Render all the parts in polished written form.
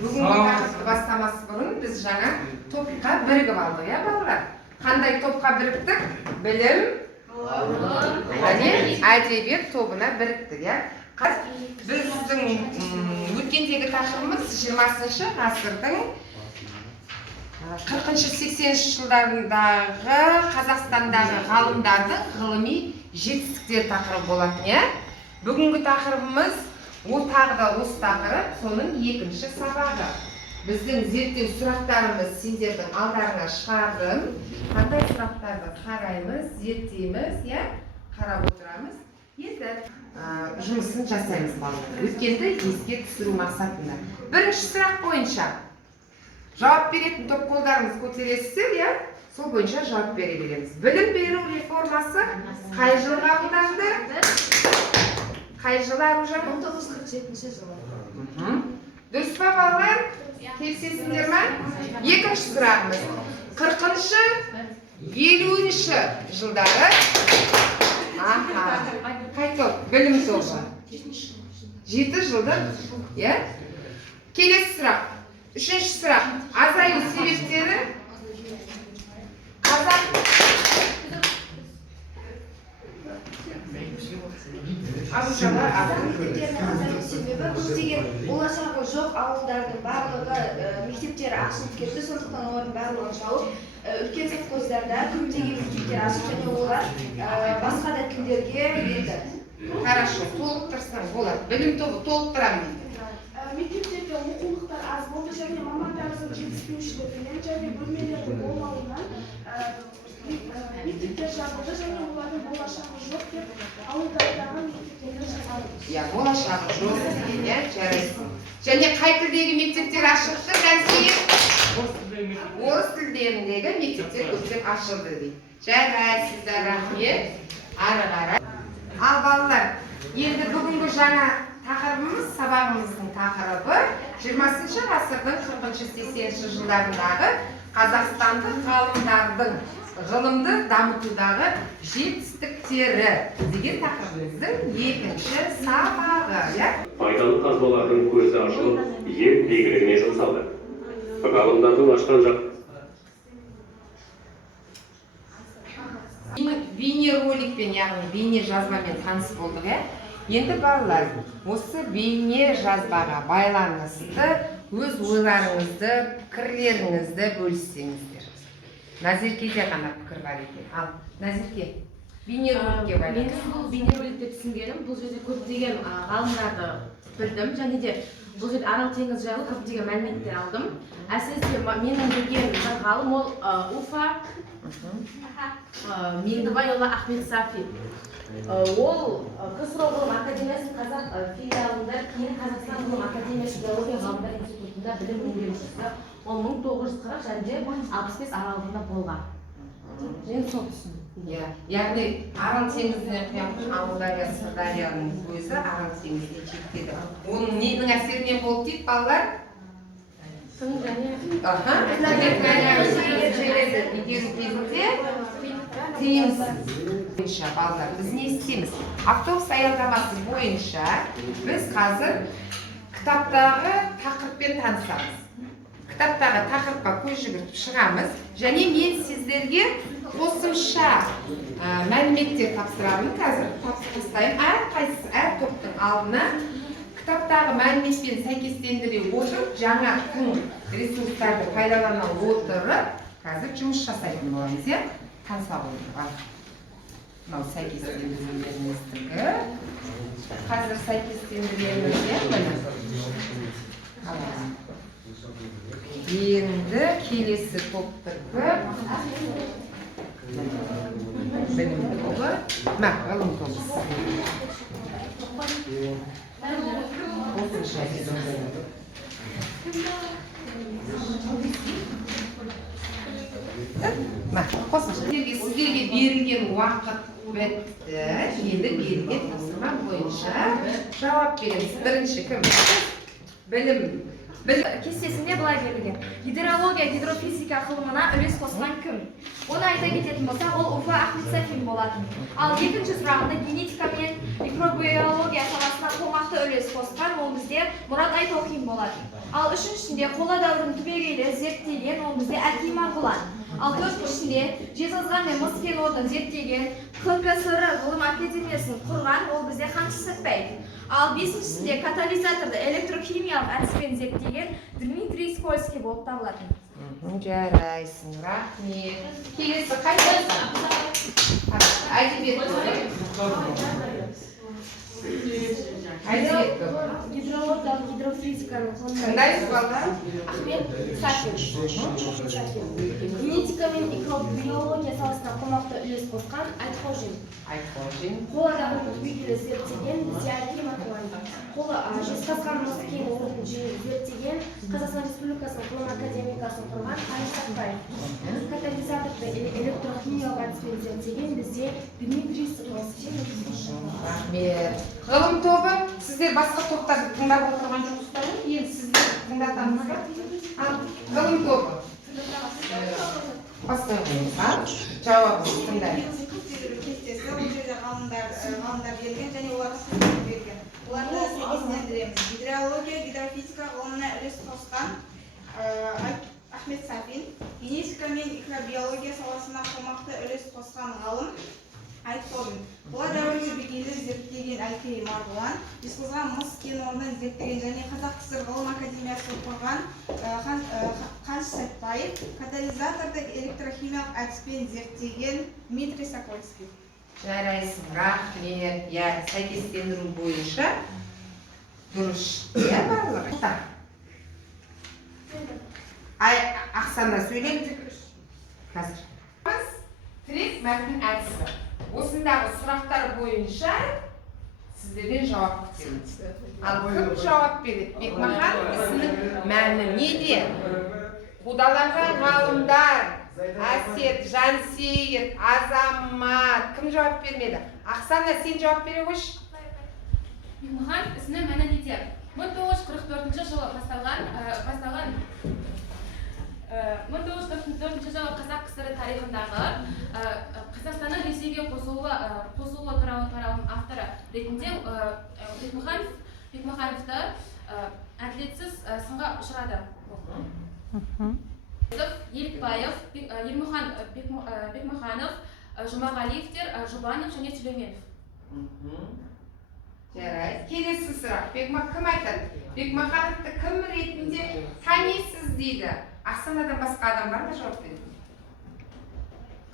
Бүгінгі тақырыпты бастамас бұрын біз жаңа топқа бірігіп алдық, иә балалар? Қандай топқа біріктік? Білім, әдебиет тобына біріктік, иә? Біздің өткендегі тақырыбымыз 20-шы ғасырдың 40-80 жылдарындағы Қазақстандағы ғалымдардың ғылыми жетістіктер тақырыбы болатын, иә? Бүгінгі тақырыбымыз тағы да осы тақырып, соның екінші сабағы. Біздің зерттеу сұрақтарымыз сендердің алдарына шығардым. Қандай сұрақтарды қараймыз, зерттейміз, иә? Қарап отырамыз. Енді жұмысын жасаймыз балалар. Өткенді еске түсіру мақсатында. Бірінші сұрақ бойынша жауап беретін топ қолдарыңыз көтересіздер, иә? Сол бойынша жауап бере береміз. Білім беру реформасы қай жылы қабылданды? Қай жылы Аружан? 1947 жылы. Дұрыс па балалар? Келісесіңдер ме? Екінші сұрағымыз. 40-шы, 50-ші жылдары қай топ? Білім тобы. 7 жылдық, иә? Келесі сұрақ. Үшінші сұрақ. Азаю себептері көптеген болашағы жоқ ауылдардың барлығы мектептері ашылып кетті, сондықтан олардың барлығын жауып, үлкен совхоздарда көптеген мектептер ашып, және олар басқа да тілдерге енді. Хорошо, толықтырсаң болады. Білім тобы толықтырамын дейді. Мектептерде оқулықтар аз болды, және мамандардың жетіспеушілігінен және бөлмелердің болмауынан мектептер жабылды, және олардың болашағы жоқ деп ауылдардағы мектептерді жабылды. Я болашағы жоқ деген, жарайсың. Және қай тілдегі мектептер ашылды, Гәнсейін? Орыс тілдеріндегі мектептер көптеп ашылды дейді. Жарайсыздар, рахмет. Ары қарай. Ал балалар, енді бүгінгі жаңа тақырыбымыз, сабағымыздың тақырыбы 20-шы ғасырдың 40-80 жылдарындағы қазақстандық ғалымдардың ғылымды дамытудағы жетістіктері деген тақырыбымыздың екінші сабағы, иә? Пайдалы қазбалардың көзі ашылып, ел игілігіне жұмсалды. Ғалымдардың ашқан жақ бейнероликпен, яғни бейне жазбамен таныс болдық, иә? Енді балалар, осы бейне жазбаға байланысты өз ойларыңызды, пікірлеріңізді бөліссеңіздер. Назеркеде ғана пікір бар екен. Ал, Назерке, бейнероликке байланысты. Менің бұл бейнероликті түсінгенім, бұл жерде көптеген ғалымдарды білдім, және де бұл жерде Арал теңізі жайлы көптеген мәліметтер алдым. Әсіресе менің білген ғалым ол Уфа Меңдібайұлы Ахмет Сафи. Ол КСРО ғылым академиясының қазақ филиалында, кейін Қазақстан ғылым академиясы геология ғалымдар институтында білім меңгерушісі. Ол 1940 және 65 аралығында болған. Мен сол түсіндім. Яғни Арал теңізіне құятын Амудария, Сырдарияның көзі Арал теңізіне жетеді. Оның ненің әсерінен болды дейді балалар? Тың және игеру кезінде тиімсіз бойынша балалар, біз не істейміз? Автобус аялдамасы бойынша біз қазір кітаптағы тақырыппен танысамыз. Кітаптағы тақырыпқа көз жүгіртіп шығамыз, және мен сіздерге қосымша мәліметтер тапсырамын. Қазір тастаймын. Әрқайсысы әр топтың алдына кітаптағы мәліметпен сәйкестендіре отырып, жаңа тың ресурстарды пайдалана отырып, қазір жұмыс жасайтын боламыз, иә? Таныса болдық. Мынау сәйкестендірулеріміздігі. Қазір сәйкестендіреміз, иә? Енді келесі топтығы білім тобы, ғылым тобы. Сіздерге берілген уақыт бітті. Енді берілген тапсырма бойынша жауап береміз. Бірінші кім? Білім. Кестесінде былай берілген. Гидрология, гидрофизика ғылымына үлес қосқан кім? Оны айта кететін болсақ, ол Уфа Ахмет Сафи болатын. Ал екінші сұрағында генетика мен микробиология саласына қомақты үлес қосқан, ол бізде Мұрат Айтоқин болатын. Ал үшіншісінде қола дәуірін түбегейлі зерттеген ол бізде Әки Марғұлан. Ал төртіншісінде Жезқазған мен Мыс кен орнын зерттеген ХКСР ғылым академиясын құрған ол бізде Қаныш Сәтпаев. Ал бесіншісінде катализаторды электрохимиялық әдіспен зерттеген Дмитрий Скользкий болып табылатын. Жарайсың, рахмет. Келесі қайдасың? Әдебиет әдебиет Гидрологиялық гидрофизиканың қандай балдар? Ахмет Сафин. Генетика мен микробиология саласына қомақты үлес қосқан Айтқожин. Қола дәуірін түбегейлі зерттеген бізде Әки Марғұлан. Жезқазған Мыс кен орнын зерттеген Қазақстан Республикасының ғылым академиясын құрған Қаныш Сәтпаев. Катализаторды электрохимиялық әдіспен зерттеген бізде Дмитрий Скользкий. Рахмет. Ғылым тобы, сіздер басқа топтарды тыңдап отырған жоқсыздар ма? Енді сіздер тыңдатамыз ба? Ғылым тобы. Бастаңыз, жауабыңыз тыңдайық. Кестесі ол жерде ғалымдар берген және оларға қызмет берген. Оларды сәйкестендіреміз. Гидрология, гидрофизика ғылымына үлес қосқан Ахмет Сафин, генетика мен микробиология саласына қомақты үлес қосқан ғалым Айтқожин. Қола дәуірін түбегейлі зерттеген Әки Марғұлан, Жезқазған Мыс кен орнын зерттеген және Қазақ КСР ғылым академиясын құрған Қаныш Сәтпаев, катализаторды электрохимиялық әдіспен зерттеген Дмитрий Скользкий. Жарайсың, рахмет. Сәйкестендіру бойынша дұрыс. Барлығы. Ақсанда сөйлеп қазір. Тірек мәтін әдісі. Осындағы сұрақтар бойынша сіздерден жауап күтеміз. Ал кім жауап береді? Бекмахан ісінің мәні неде? Қудаланған ғалымдар, Әсет, Жансейіт, Азамат, кім жауап бермеді? Ақсана, сен жауап бере қойшы. Бекмахан ісінің мәні неде? 1944 жылы басталған 1944 жылы Қазақ КСР тарихындағы Қазақстанның Ресейге қосылуы туралы тарауының авторы ретінде Бекмахановты әділетсіз сынға ұшырады. Елікбаев, Бекмаханов, Жұмағалиевтер, Жұбанов және Сүлейменов. Жарайды. Келесі сұрақ. Кім айтады? Бекмахановты кім ретінде танисыз дейді. Ақсанадан басқа адам бар ма жауап береді?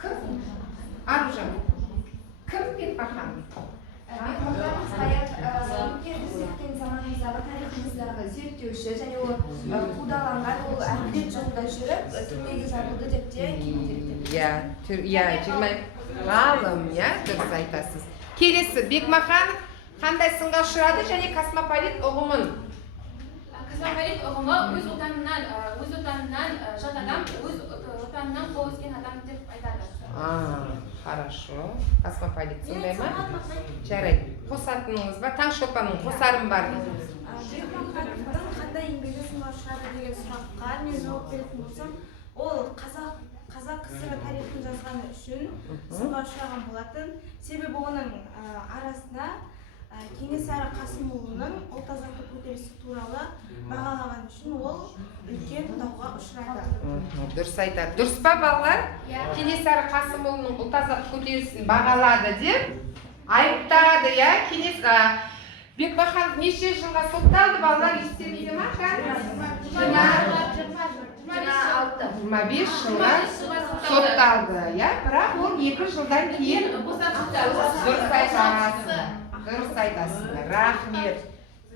Кім? Аружан. Кім Бекмаханов? Бекмаханов өткенді зерттеген заманымыздағы тарихымыздағы зерттеуші және ол қудаланған, ол әділет жолында жүріп, түрмеге жабылды деп те Иә, ғалым, дұрыс айтасыз. Келесі, Бекмаханов қандай сынға ұшырады және космополит ұғымын? Космополит ұғымы өз отанынан жат адам, өз отанынан қол үзген адам деп айтады. Хорошо. Космополит сондай ма? Жарайды. Қосатыныңыз ба? Таңшолпанның қосарым бар. Бекмахановтың қандай еңбегі сынға ұшырады деген сұраққа мен жауап беретін болсам, ол Қазақ КСР тарихын жазғаны үшін сынға ұшыраған болатын. Себебі оның арасында Кенесары Қасымұлының ұлт азаттық көтерілісі туралы бағалаған үшін ол үлкен дауға ұшырады. Дұрыс айтады. Дұрыс па балалар? Кенесары Қасымұлының ұлт азаттық көтерілісін бағалады деп айыптады, Бекмаханов неше жылға сотталды балалар, естеріңізде ме? 25 жылға сотталды, бірақ ол 2 жылдан кейін дұрыс айтасыздар. Рахмет.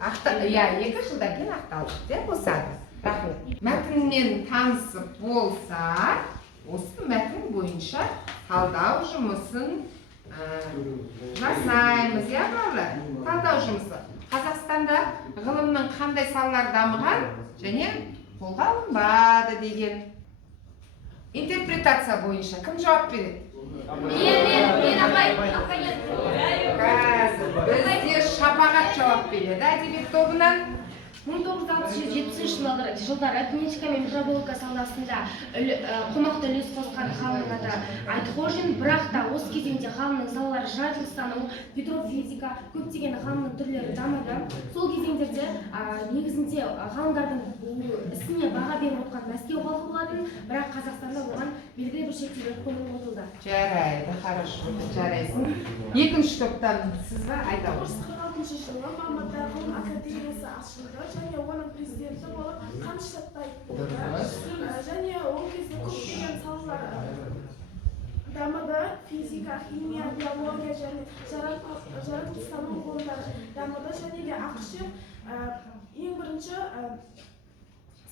2 жылдан кейін ақталды, босады. Рахмет. Мәтінмен танысып болса, осы мәтін бойынша талдау жұмысын жасаймыз, балалар? Талдау жұмысы. Қазақстанда ғылымның қандай салалар дамыған және қолға алынбады деген. Интерпретация бойынша кім жауап береді? Мен апай. Бізде Шапағат жауап береді. Әдебиет тобынан 1967 жылдары книжка мен микробиология саласында қомақты үлес қосқан ғалымға да айтып қойын, бірақ та осы кезеңде ғалымның салалары жаратылыстану, петрофизика, көптеген ғалымның түрлері дамыды. Сол кезеңдерде негізінде ғалымдардың ісіне баға беріп отқан Мәскеу халқы болатын, бірақ Қазақстанда оған белгілі бір шектеулер қойылып отырды. Жарайды, хорошо, жарайсың. Екінші топтан сіз ба? Айта ғой. 46 жылы мамырда ғылым академиясы ашылды және оның президенті болып Қаныш Сәтпаев болды. Және ол кезде көптеген салалар дамыды. Физика, химия, биология және жаратылыстану ғылымдары дамыды. Және де ақшы ең бірінші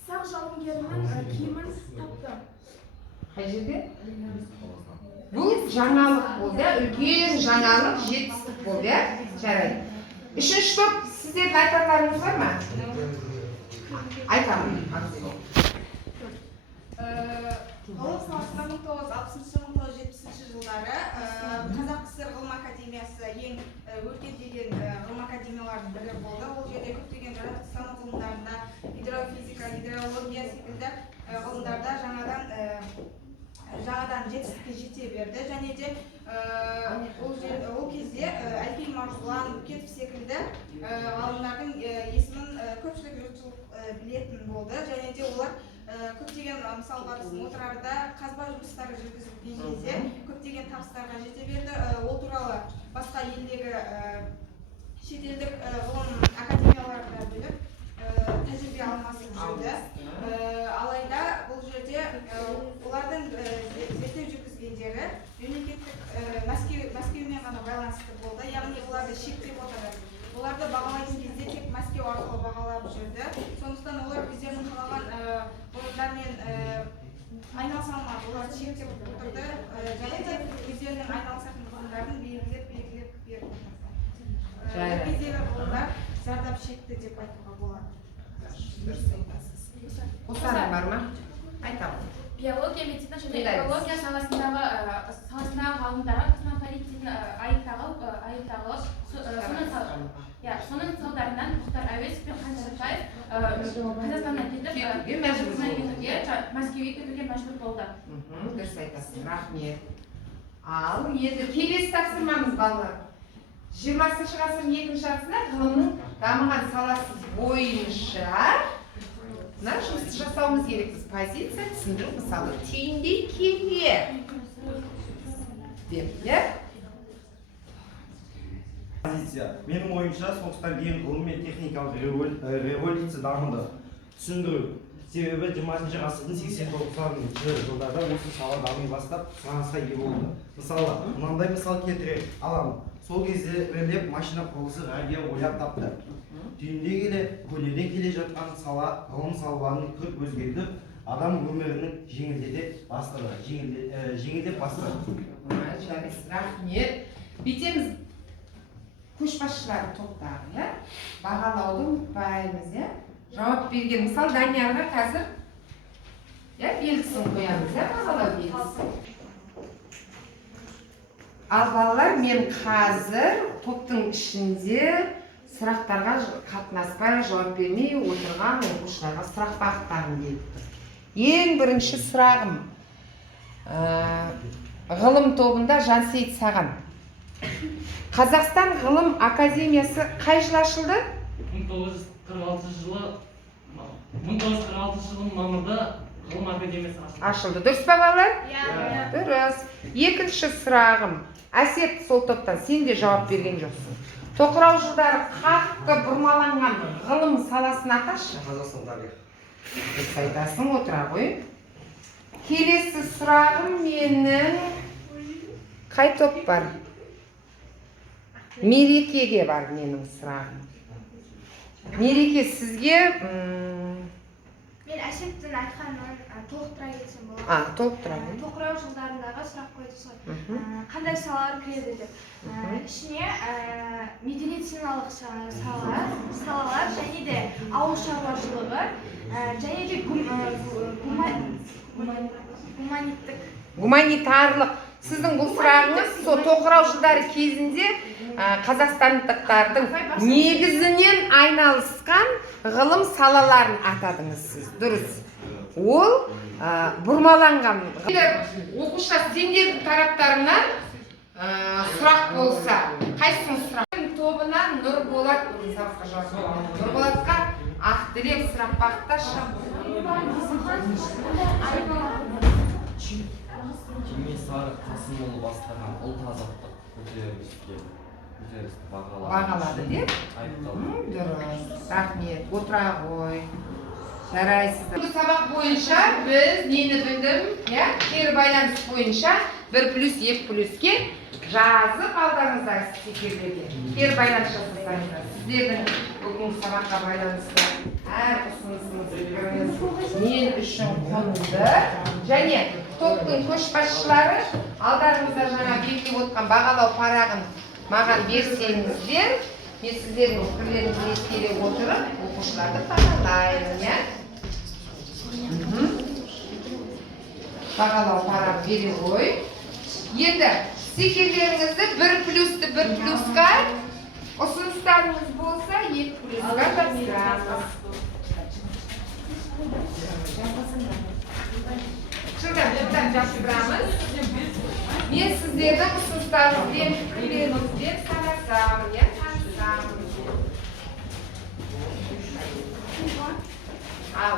сақ жауынгерінің киімін тапты. Қай жерде? Бұл жаңалық болды, үлкен жаңалық, жетістік болды. Жарайды. Үшінші топ, сіздердің айтарларыңыз бар ма? Айтамын. Ғылым саласында 1960-1970 жылдары Қазақ КСР ғылым академиясы ең өркендеген ғылым академиялардың бірі болды. Ол жерде көптеген жаратылыстану ғылымдарында, гидрофизика, гидрология секілді ғылымдарда жаңадан жетістікке жете берді. Және де ол кезде Әлкей Маржұлан, Букетов секілді ғалымдардың есімін көпшілік жұртшылық білетін болды. Және де олар көптеген мысалға отырарда қазба жұмыстары жүргізілген кезде көптеген табыстарға жете берді. Ол туралы басқа елдегі шетелдік ғылым академияларына бөліп тәжірибе алмасып жүрді. Алайда бұл жерде олардың зерттеу жүргізгендері мемлекеттік Мәскеумен ғана байланысты болды. Яғни оларды шектеп отырды. Оларды бағалайтын кезде тек Мәскеу арқылы бағалап жүрді. Сондықтан олар өздерінің қалаған ғылымдармен айналыса алмады. Оларды шектеп отырды. Және де өздерінің айналысатын ғылымдарын белгілеп берді. Ол кездегі ғылымдар зардап шекті деп айтуға болады. Қосарың бар ма? Айтамын. Биология, медицина және экология саласындағы ғалымдарға космополитизмді айыптағылып, соның салдарынан Мұхтар Әуезов пен Қаныш Сәтпаев Қазақстаннан кетіп Мәскеуге кетуге мәжбүр болды. Дұрыс айтасың, рахмет. Ал енді келесі тапсырмамыз балалар. 20-шы ғасырдың екінші жартысында ғылымның дамыған саласы бойынша жұмыс жасауымыз керекпіз. Позиция, түсіндіру, мысалы, түйіндей келе деп, Позиция. Менің ойымша, соғыстан кейін ғылым мен техникалық революция дамыды. Түсіндіру. Себебі 20-шы ғасырдың 80-90 жылдарда осы сала дами бастап, сұранысқа ие болды. Мысалы, мынандай мысал келтіре аламын. Сол кезде өрлеп машина құрылысы радио ойлап тапты. Түйінде келе, көнеден келе жатқан сала ғылым салаларын күрт өзгертіп, адам өмірінің жеңілдеп бастырды. Рахмет. Бүйтеміз көшбасшылар топтағы, бағалауды ұмытпаймыз, жауап берген. Мысал, Даниярға қазір белгісін қоямыз, бағалау белгісін. Ал балалар, мен қазір топтың ішінде сұрақтарға қатынаспай, жауап бермей отырған оқушыларға сұрақ бағыттарын беріп. Ең бірінші сұрағым ғылым тобында Жансейіт саған. Қазақстан ғылым академиясы қай жылы ашылды? 1946 жылы мамырда ғылым академиясы ашылды. Дұрыс па балалар? Дұрыс. Екінші сұрағым. Әсет, сол топтан сен де жауап берген жоқсың. Тоқырау жылдары қатты бұрмаланған ғылым саласын аташы. Қазақстан тарихы. Дұрыс айтасың, отыра ғой. Келесі сұрағым менің қай топ бар? Мерекеге бар менің сұрағым. Мереке сізге Мен Әсеттің айтқанын толықтыра кетсем болады. Толықтыра. Тоқырау жылдарындағы сұрақ қойды сол. Қандай салалар кіреді деп. Ішіне медициналық салалар және де ауыл шаруашылығы және де гуманитарлық сіздің бұл сұрағыңыз сол тоқырау жылдары кезінде қазақстандықтардың негізінен айналысқан ғылым салаларын атадыңыз сіз. Дұрыс. Ол бұрмаланған. Оқушылар сендердің тараптарыңнан сұрақ болса, қайсың сұрақ? Тобынан Нұрболат Нұрболатқа Ақтілек Сұрақбақта Кенесары Қасымұлы бастаған ұлт азаттық көтерілісті бағалады деп? Дұрыс. Рахмет. Отыра ғой. Жарайсыздар. Бұл сабақ бойынша біз нені білдім? Кері байланыс бойынша 1+2+ке жазып алдарыңыздар стикерлерге. Кері байланыс жасасаңыздар. Сіздердің бүгінгі сабаққа байланысты әр ұсынысыңыз мен үшін құнды. Және топтың көшбасшылары алдарыңызда жаңа белгілеп отқан бағалау парағын маған берсеңіздер, мен сіздердің пікірлеріңізді ескере отырып, оқушыларды бағалаймын. Бағалау парағы бере ғой. Енді стикерлеріңізді 1+ті 1+ға, ұсыныстарыңыз болса 2+ға тапсырамыз. Шыңдан жасырамыз. Мен сіздердің ұсыныстарыңызбен, пікірлеріңізбен санасамын, танысамын. Ал,